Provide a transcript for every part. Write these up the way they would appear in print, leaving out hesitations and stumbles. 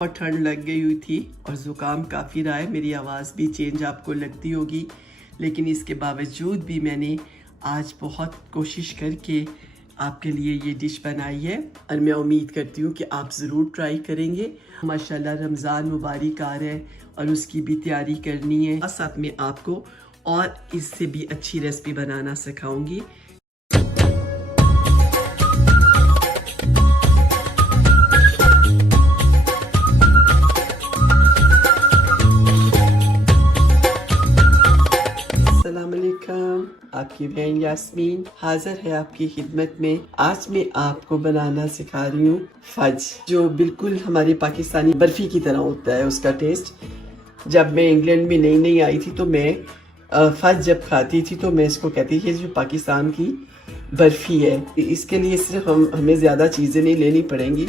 और ठंड लग गई हुई थी और ज़ुकाम काफ़ी रहा है, मेरी आवाज़ भी चेंज आपको लगती होगी, लेकिन इसके बावजूद भी मैंने आज बहुत कोशिश करके आपके लिए ये डिश बनाई है और मैं उम्मीद करती हूँ कि आप ज़रूर ट्राई करेंगे। माशाल्लाह रमज़ान मुबारक आ रहा है और उसकी भी तैयारी करनी है, साथ में आपको और इससे भी अच्छी रेसिपी बनाना सिखाऊंगी। आपकी बहन यास्मीन हाजिर है आपकी खिदमत में। आज मैं आपको बनाना सिखा रही हूँ फज, जो बिल्कुल हमारी पाकिस्तानी बर्फी की तरह होता है उसका टेस्ट। जब मैं इंग्लैंड में नई नई आई थी तो मैं फज जब खाती थी तो मैं इसको कहती थी जो पाकिस्तान की बर्फी है। इसके लिए सिर्फ हमें ज़्यादा चीज़ें नहीं लेनी पड़ेंगी,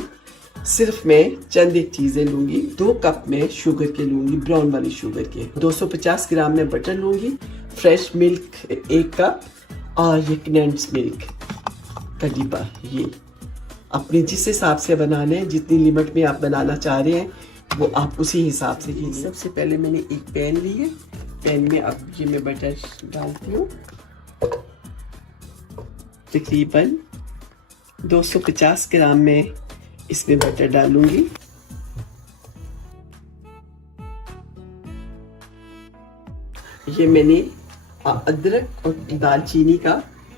सिर्फ मैं चंद एक चीज़ें लूँगी। 2 कप में शुगर के लूँगी, ब्राउन वाली शुगर के। 250 ग्राम में बटर लूँगी, फ्रेश मिल्क 1 कप और ये कंडेंस्ड मिल्क का डिब्बा। ये अपने जिस हिसाब से बनाने हैं, जितनी लिमिट में आप बनाना चाह रहे हैं वो आप उसी हिसाब से कीजिए। सबसे पहले मैंने एक पैन ली है, पैन में अब ये मैं बटर डालती हूँ। तकरीबन 250 ग्राम में इसमें बटर डालूंगी। ये मैंने अदरक और दालचीनी का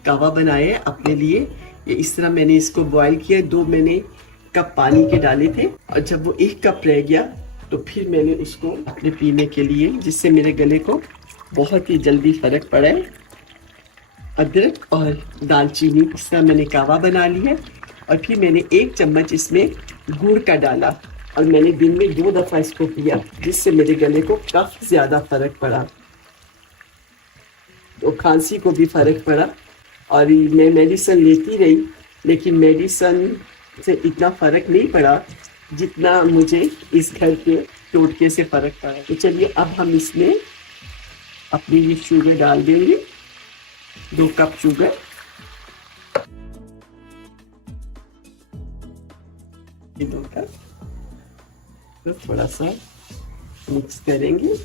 कावा बनाया है अपने लिए। ये इस तरह मैंने इसको बॉईल किया। 2 मैंने कप पानी के डाले थे और जब वो 1 कप रह गया तो फिर मैंने उसको अपने पीने के लिए, जिससे मेरे गले को बहुत ही जल्दी फर्क पड़ा है। अदरक और दालचीनी इस तरह मैंने कावा बना लिया और फिर मैंने 1 चम्मच इसमें गुड़ का डाला और मैंने दिन में 2 दफ़ा इसको पिया, जिससे मेरे गले को काफ़ी ज़्यादा फर्क पड़ा। तो खांसी को भी फर्क पड़ा और मैं मेडिसिन लेती रही, लेकिन मेडिसिन से इतना फर्क नहीं पड़ा जितना मुझे इस घर के टोटके से फर्क पड़ा। तो चलिए अब हम इसमें अपनी ये शुगर डाल देंगे, 2 कप शुगर। ये 2 कप तो थोड़ा सा मिक्स करेंगे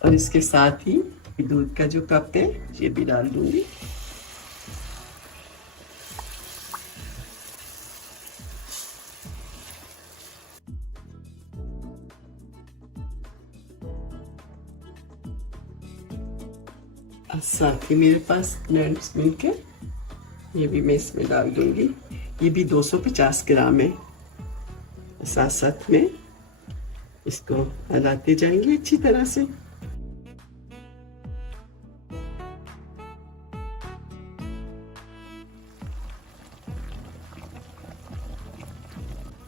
और इसके साथ ही दूध का जो कप है ये भी डाल दूंगी। साथ ही मेरे पास कंडेंस्ड मिल्क है, ये भी मैं इसमें डाल दूंगी। ये भी 250 ग्राम है। साथ साथ में इसको हलाते जाएंगे अच्छी तरह से।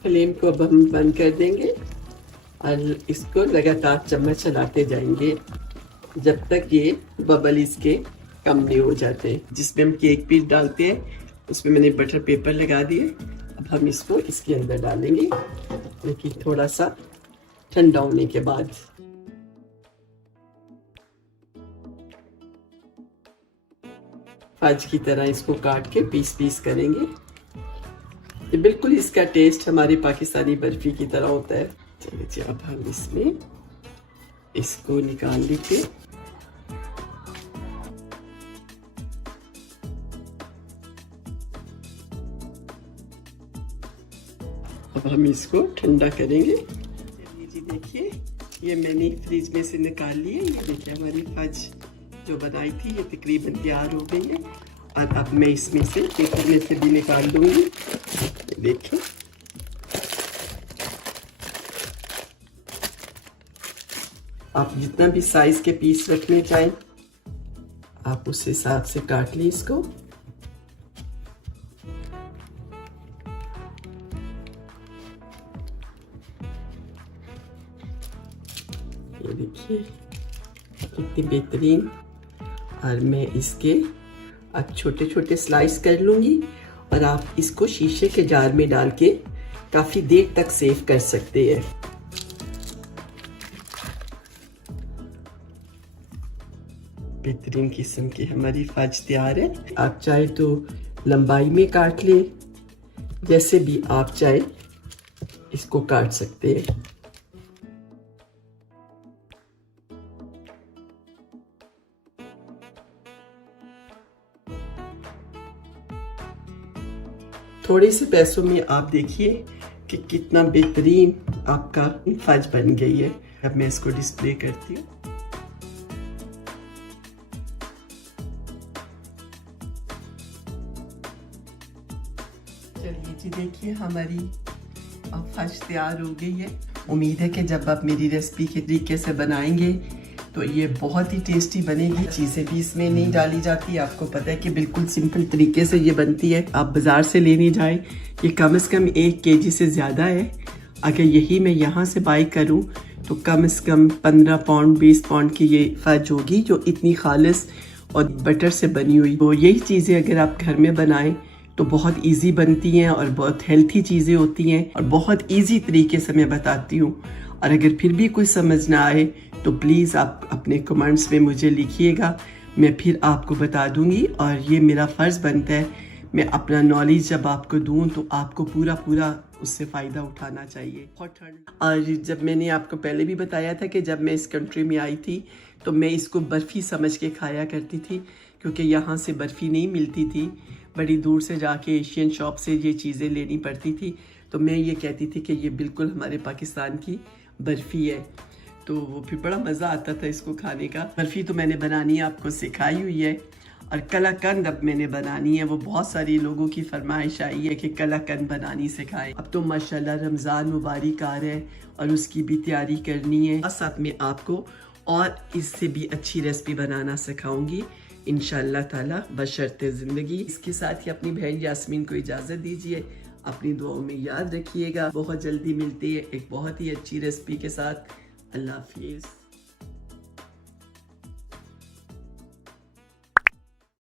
फ्लेम को अब हम बंद कर देंगे और इसको लगातार चम्मच चलाते जाएंगे जब तक ये बबल इसके कम नहीं हो जाते। जिसमें हम केक पीस डालते हैं उसमें मैंने बटर पेपर लगा दिए। अब हम इसको इसके अंदर डालेंगे, लेकिन थोड़ा सा ठंडा होने के बाद। फज की तरह इसको काट के पीस पीस करेंगे। ये बिल्कुल इसका टेस्ट हमारी पाकिस्तानी बर्फी की तरह होता है। चलिए अब हम इसमें इसको निकाल लेते। अब हम इसको ठंडा करेंगे। जी देखिए ये मैंने फ्रिज में से निकाल ली है। ये देखिए हमारी फज जो बनाई थी ये तकरीबन तैयार हो गई है और अब मैं इसमें से पेपर में से भी निकाल दूंगी। देखिए आप जितना भी साइज के पीस रखने चाहें आप उस हिसाब से काट लें इसको। ये देखिए कितनी बेहतरीन। और मैं इसके अब छोटे छोटे स्लाइस कर लूंगी और आप इसको शीशे के जार में डाल के काफी देर तक सेव कर सकते हैं। बेहतरीन किस्म की हमारी फज तैयार है। आप चाहे तो लंबाई में काट लें, जैसे भी आप चाहे इसको काट सकते हैं। थोड़े से पैसों में आप देखिए कि कितना बेहतरीन आपका फज बन गई है। अब मैं इसको डिस्प्ले करती हूँ। चलिए जी, देखिए हमारी अब फज तैयार हो गई है। उम्मीद है कि जब आप मेरी रेसिपी के तरीके से बनाएंगे तो ये बहुत ही टेस्टी बनेगी। चीज़ें भी इसमें नहीं डाली जाती, आपको पता है कि बिल्कुल सिंपल तरीके से ये बनती है। आप बाज़ार से लेने जाएं, ये कम से कम 1 kg से ज़्यादा है। अगर यही मैं यहाँ से बाई करूँ तो कम से कम 15 पाउंड 20 पाउंड की ये फज होगी, जो इतनी खालिस और बटर से बनी हुई। तो यही चीज़ें अगर आप घर में बनाएं तो बहुत इजी बनती हैं और बहुत हेल्थी चीज़ें होती हैं और बहुत इजी तरीके से मैं बताती हूँ। और अगर फिर भी कोई समझ ना आए तो प्लीज़ आप अपने कमेंट्स में मुझे लिखिएगा, मैं फिर आपको बता दूंगी। और ये मेरा फ़र्ज़ बनता है, मैं अपना नॉलेज जब आपको दूँ तो आपको पूरा उससे फ़ायदा उठाना चाहिए। और जब मैंने आपको पहले भी बताया था कि जब मैं इस कंट्री में आई थी तो मैं इसको बर्फ़ी समझ के खाया करती थी, क्योंकि यहाँ से बर्फ़ी नहीं मिलती थी, बड़ी दूर से जाके एशियन शॉप से ये चीज़ें लेनी पड़ती थी। तो मैं ये कहती थी कि ये बिल्कुल हमारे पाकिस्तान की बर्फ़ी है, तो वो फिर बड़ा मज़ा आता था इसको खाने का। बर्फ़ी तो मैंने बनानी आपको सिखाई हुई है, और कलाकंद अब मैंने बनानी है। वो बहुत सारे लोगों की फरमाइश आई है कि कलाकंद बनानी सिखाएं। अब तो माशाल्लाह रमज़ान मुबारक आ रहा है और उसकी भी तैयारी करनी है। और साथ में आपको और इससे भी अच्छी रेसिपी बनाना सिखाऊंगी इंशाअल्लाह ताला, बशर्ते ज़िंदगी। इसके साथ ही अपनी बहन यास्मीन को इजाज़त दीजिए। अपनी दुआओं में याद रखिएगा। बहुत जल्दी मिलती है एक बहुत ही अच्छी रेसिपी के साथ। अल्लाह हाफिज़।